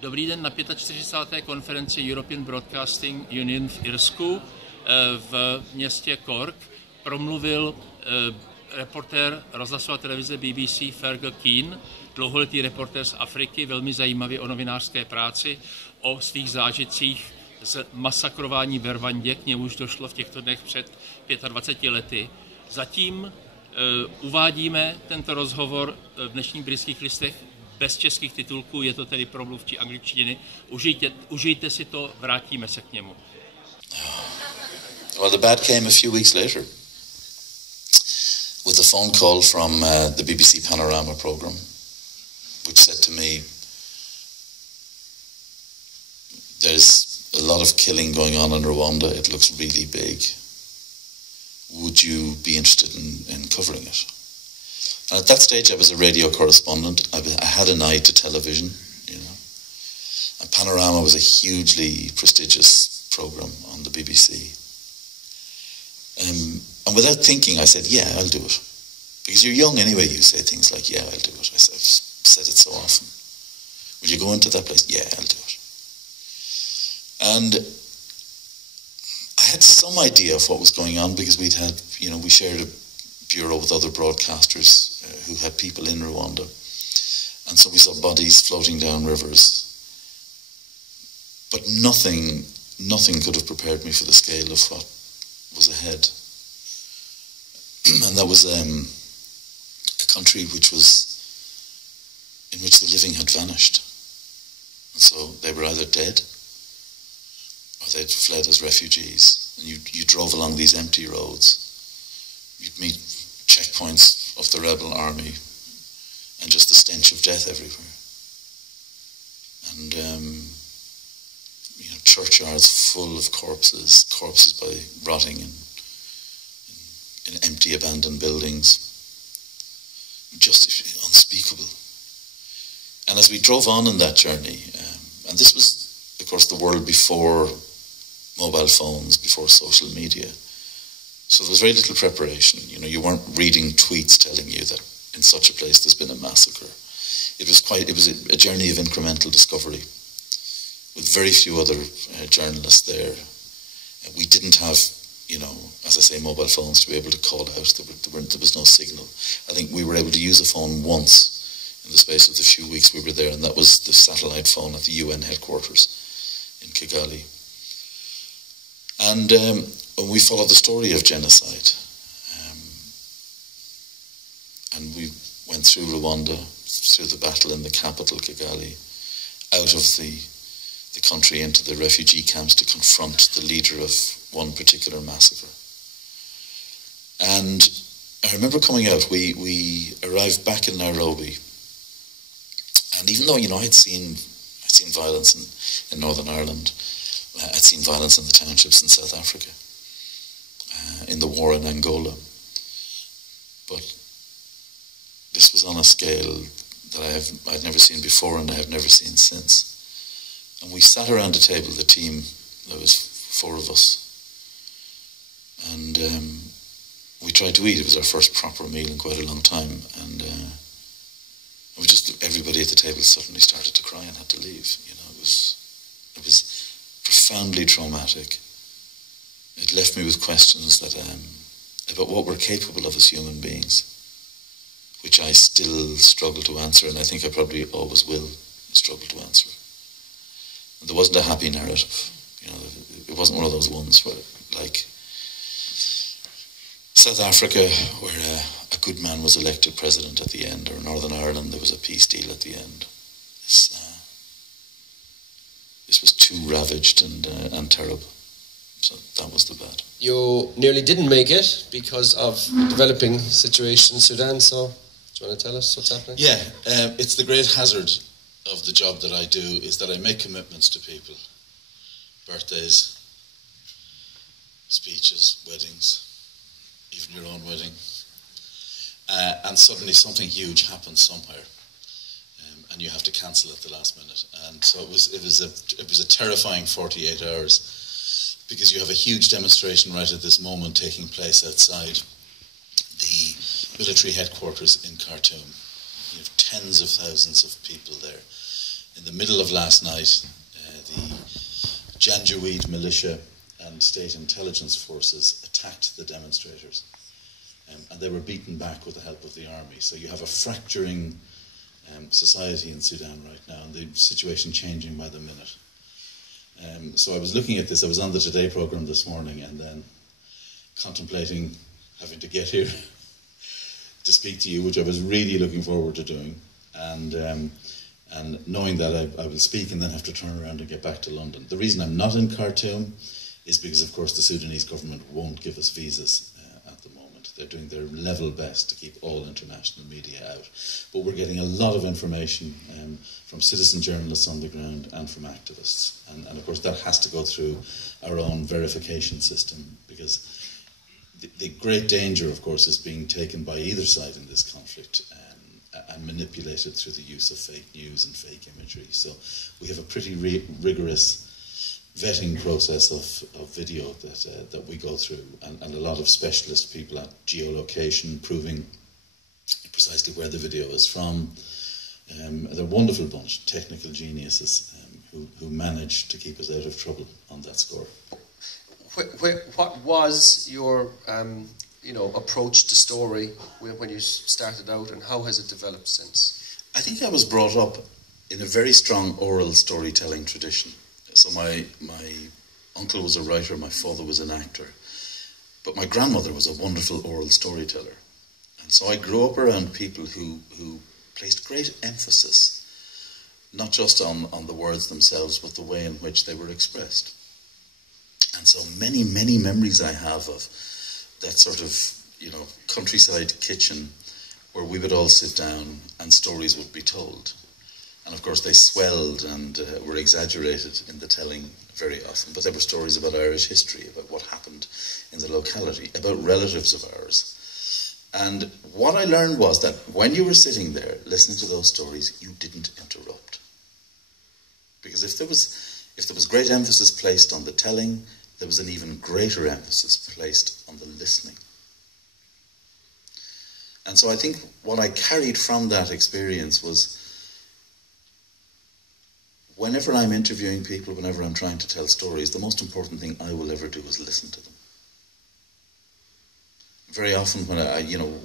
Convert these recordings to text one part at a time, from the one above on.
Dobrý den na 45. konferenci European Broadcasting Union v Irsku v městě Cork promluvil reportér rozhlasové televize BBC Fergal Keane, dlouholetý reportér z Afriky, velmi zajímavý o novinářské práci, o svých zážitcích z masakrování ve Rwandě, k němuž došlo v těchto dnech před 25 lety. Zatím uvádíme tento rozhovor v dnešních britských listech bez českých titulků, je to tedy promluvčí angličtiny. Užijte si to, vrátíme se k němu. Well, the bad came a few weeks later with a phone call from the BBC Panorama program, which said to me, there's a lot of killing going on in Rwanda, it looks really big. Would you be interested in covering it? And at that stage I was a radio correspondent. I had an eye to television, you know. And Panorama was a hugely prestigious program on the BBC. And without thinking I said, yeah, I'll do it. Because you're young anyway, you say things like, yeah, I'll do it. I've said it so often. Will you go into that place? Yeah, I'll do it. And I had some idea of what was going on because we'd had, you know, we shared a bureau with other broadcasters who had people in Rwanda. And so we saw bodies floating down rivers. But nothing could have prepared me for the scale of what was ahead. And that was a country in which the living had vanished. And so they were either dead or they'd fled as refugees. And you drove along these empty roads. You'd meet checkpoints of the rebel army and just the stench of death everywhere. And, you know, churchyards full of corpses by rotting in empty abandoned buildings. Just unspeakable. And as we drove on in that journey, and this was, of course, the world before mobile phones, before social media, so there was very little preparation. You know, you weren't reading tweets telling you that in such a place there's been a massacre. It was a journey of incremental discovery with very few other journalists there. We didn't have, you know, as I say, mobile phones to be able to call out. There was no signal. I think we were able to use a phone once in the space of the few weeks we were there, and that was the satellite phone at the UN headquarters in Kigali. And we followed the story of genocide. And we went through Rwanda, through the battle in the capital, Kigali, out of the country into the refugee camps to confront the leader of one particular massacre. And I remember coming out, we arrived back in Nairobi. And even though, you know, I'd seen violence in Northern Ireland, I'd seen violence in the townships in South Africa, in the war in Angola. But this was on a scale that I'd never seen before and I have never seen since. And we sat around a table, the team, there was 4 of us. And we tried to eat. It was our first proper meal in quite a long time. And we just, everybody at the table suddenly started to cry and had to leave. You know, it was profoundly traumatic. It left me with questions that about what we're capable of as human beings, which I still struggle to answer, and I think I probably always will struggle to answer. And there wasn't a happy narrative. You know, it wasn't one of those ones where, like South Africa, where a good man was elected president at the end, or Northern Ireland, there was a peace deal at the end. This was too ravaged and terrible. So that was the bad. You nearly didn't make it because of the developing situation in Sudan, so do you want to tell us what's happening? Yeah, it's the great hazard of the job that I do is that I make commitments to people. Birthdays, speeches, weddings, even your own wedding. And suddenly something huge happens somewhere. And you have to cancel at the last minute. And so it was a terrifying 48 hours because you have a huge demonstration right at this moment taking place outside the military headquarters in Khartoum. You have tens of thousands of people there. in the middle of last night, the Janjaweed militia and state intelligence forces attacked the demonstrators, and they were beaten back with the help of the army. So you have a fracturing society in Sudan right now, and the situation changing by the minute. So I was looking at this. I was on the Today programme this morning, and then contemplating having to get here to speak to you, which I was really looking forward to doing, and knowing that I will speak and then have to turn around and get back to London. The reason I'm not in Khartoum is because, of course, the Sudanese government won't give us visas at the moment. They're doing their level best to keep all international media out. But we're getting a lot of information from citizen journalists on the ground and from activists. And of course, that has to go through our own verification system, because the great danger, of course, is being taken by either side in this conflict and manipulated through the use of fake news and fake imagery. So we have a pretty rigorous vetting process of video that we go through, and a lot of specialist people at geolocation proving precisely where the video is from. They're a wonderful bunch, technical geniuses who manage to keep us out of trouble on that score. What was your approach to story when you started out, and how has it developed since? I think I was brought up in a very strong oral storytelling tradition. So my uncle was a writer, my father was an actor, but my grandmother was a wonderful oral storyteller. And so I grew up around people who placed great emphasis, not just on the words themselves, but the way in which they were expressed. And so many, many memories I have of that sort of, countryside kitchen where we would all sit down and stories would be told. And of course they swelled and were exaggerated in the telling very often, but they were stories about Irish history, about what happened in the locality, about relatives of ours. And what I learned was that when you were sitting there listening to those stories, you didn't interrupt. Because if there was great emphasis placed on the telling, there was an even greater emphasis placed on the listening. And so I think what I carried from that experience was, whenever I'm interviewing people, whenever I'm trying to tell stories, the most important thing I will ever do is listen to them. Very often when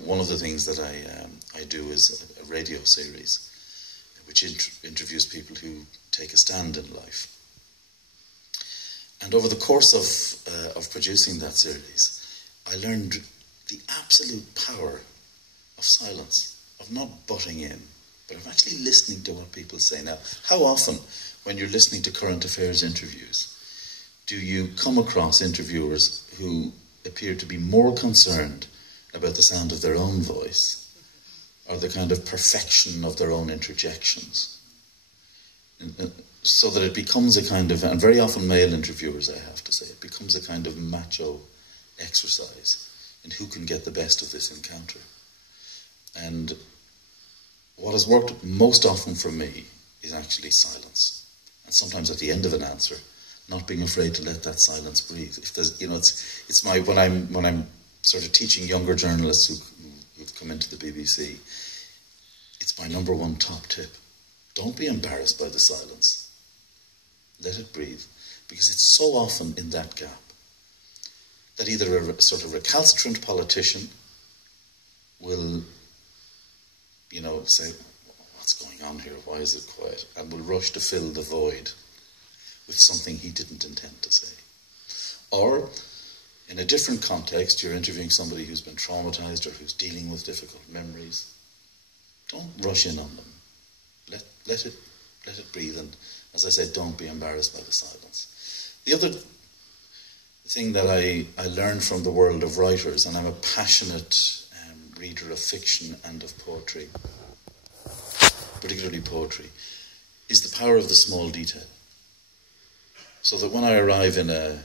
one of the things that I do is a radio series which interviews people who take a stand in life. And over the course of producing that series, I learned the absolute power of silence, of not butting in, but of actually listening to what people say. Now, how often, when you're listening to current affairs interviews, do you come across interviewers who appear to be more concerned about the sound of their own voice, or the kind of perfection of their own interjections? So that it becomes a kind of, and very often male interviewers, I have to say, it becomes a kind of macho exercise in who can get the best of this encounter. And what has worked most often for me is actually silence. And sometimes at the end of an answer, not being afraid to let that silence breathe. If there's, it's my, when I'm sort of teaching younger journalists who've come into the BBC, it's my number one top tip. Don't be embarrassed by the silence. Let it breathe, because it's so often in that gap that either a sort of recalcitrant politician will, say, what's going on here? Why is it quiet? And will rush to fill the void with something he didn't intend to say. Or, in a different context, you're interviewing somebody who's been traumatized or who's dealing with difficult memories. Don't rush in on them. Let it breathe, and as I said, don't be embarrassed by the silence. The other thing that I learned from the world of writers, and I'm a passionate reader of fiction and of poetry, particularly poetry, is the power of the small detail. So that when I arrive in a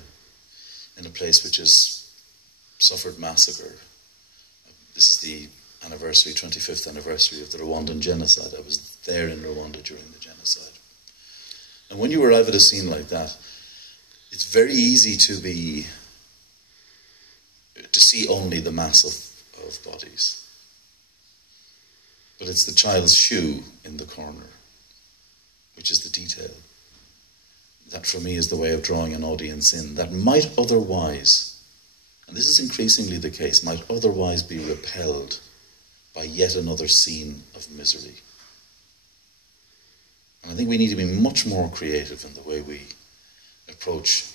place which has suffered massacre, this is the 25th anniversary of the Rwandan genocide. I was there in Rwanda during the genocide. And when you arrive at a scene like that, it's very easy to see only the mass of bodies. But it's the child's shoe in the corner which is the detail. That for me is the way of drawing an audience in, that might otherwise, and this is increasingly the case, might otherwise be repelled by yet another scene of misery. And I think we need to be much more creative in the way we approach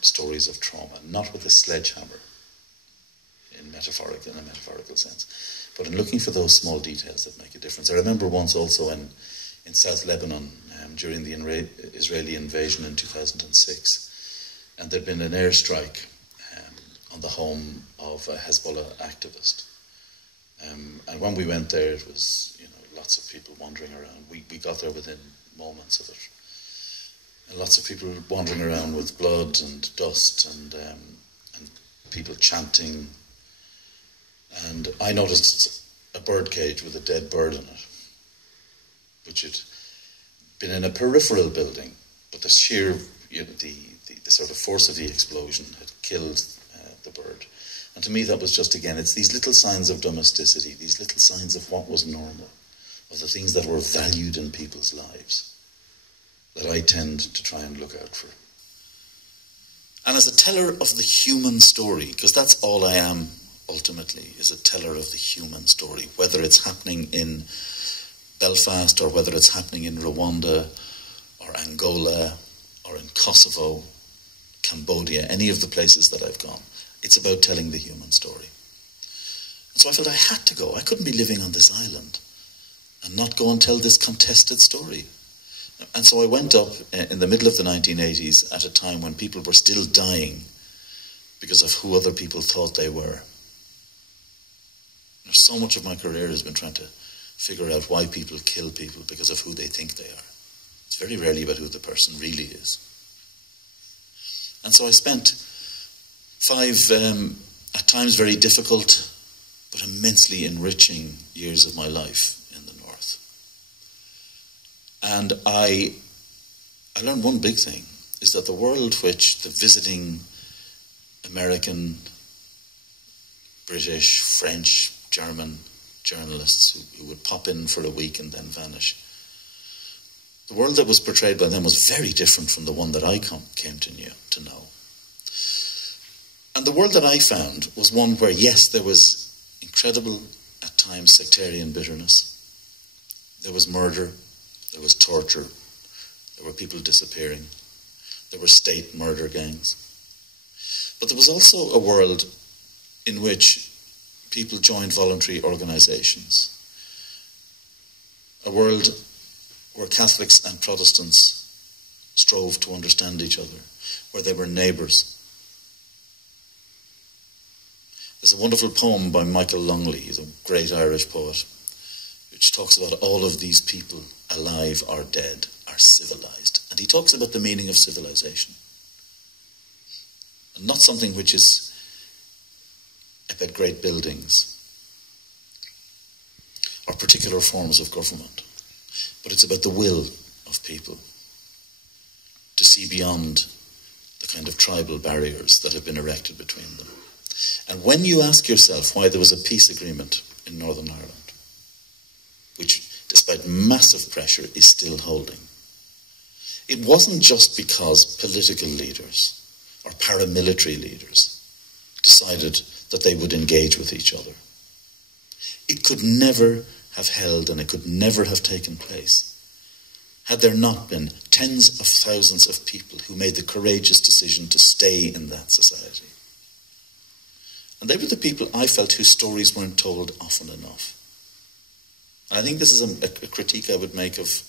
stories of trauma, not with a sledgehammer in a metaphorical sense, but in looking for those small details that make a difference. I remember once also in South Lebanon during the Israeli invasion in 2006, and there'd been an airstrike on the home of a Hezbollah activist. And when we went there, it was, lots of people wandering around. We got there within moments of it. And lots of people wandering around with blood and dust and people chanting. And I noticed a bird cage with a dead bird in it, which had been in a peripheral building, but the sheer, the sort of force of the explosion had killed the bird. And to me that was just, again, it's these little signs of domesticity, these little signs of what was normal, of the things that were valued in people's lives, that I tend to try and look out for. And as a teller of the human story, because that's all I am ultimately, is a teller of the human story, whether it's happening in Belfast or whether it's happening in Rwanda or Angola or in Kosovo, Cambodia, any of the places that I've gone, it's about telling the human story. And so I felt I had to go. I couldn't be living on this island and not go and tell this contested story. And so I went up in the middle of the 1980s at a time when people were still dying because of who other people thought they were. So much of my career has been trying to figure out why people kill people because of who they think they are. It's very rarely about who the person really is. And so I spent 5, at times very difficult, but immensely enriching years of my life in the North. And I learned one big thing, is that the world which the visiting American, British, French, German journalists who would pop in for a week and then vanish, the world that was portrayed by them was very different from the one that I came to know. And the world that I found was one where, yes, there was incredible, at times, sectarian bitterness. There was murder, there was torture, there were people disappearing, there were state murder gangs. But there was also a world in which people joined voluntary organizations. A world where Catholics and Protestants strove to understand each other, where they were neighbours. There's a wonderful poem by Michael Longley, he's a great Irish poet, which talks about all of these people, alive or dead, are civilized. And he talks about the meaning of civilization. And not something which is about great buildings or particular forms of government, but it's about the will of people to see beyond the kind of tribal barriers that have been erected between them. And when you ask yourself why there was a peace agreement in Northern Ireland, which, despite massive pressure, is still holding, it wasn't just because political leaders or paramilitary leaders decided that they would engage with each other. It could never have held and it could never have taken place had there not been tens of thousands of people who made the courageous decision to stay in that society. And they were the people I felt whose stories weren't told often enough. And I think this is a critique I would make of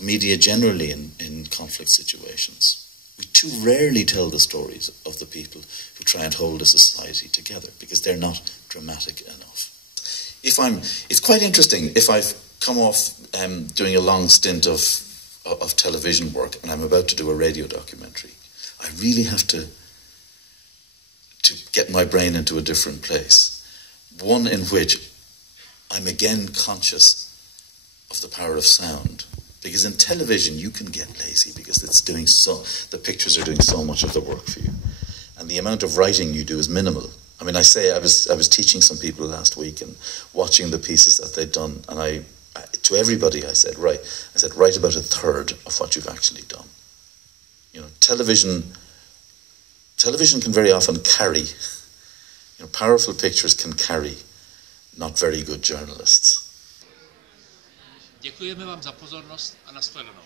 media generally in conflict situations. We too rarely tell the stories of the people who try and hold a society together because they're not dramatic enough. It's quite interesting if I've come off doing a long stint of television work and I'm about to do a radio documentary. I really have to get my brain into a different place. One in which I'm again conscious of the power of sound. Because in television you can get lazy because the pictures are doing so much of the work for you. And the amount of writing you do is minimal. I was teaching some people last week and watching the pieces that they'd done, and to everybody, I said, write about a third of what you've actually done. You know, television can very often carry, powerful pictures can carry not very good journalists. Děkujeme vám za pozornost a nashledanou.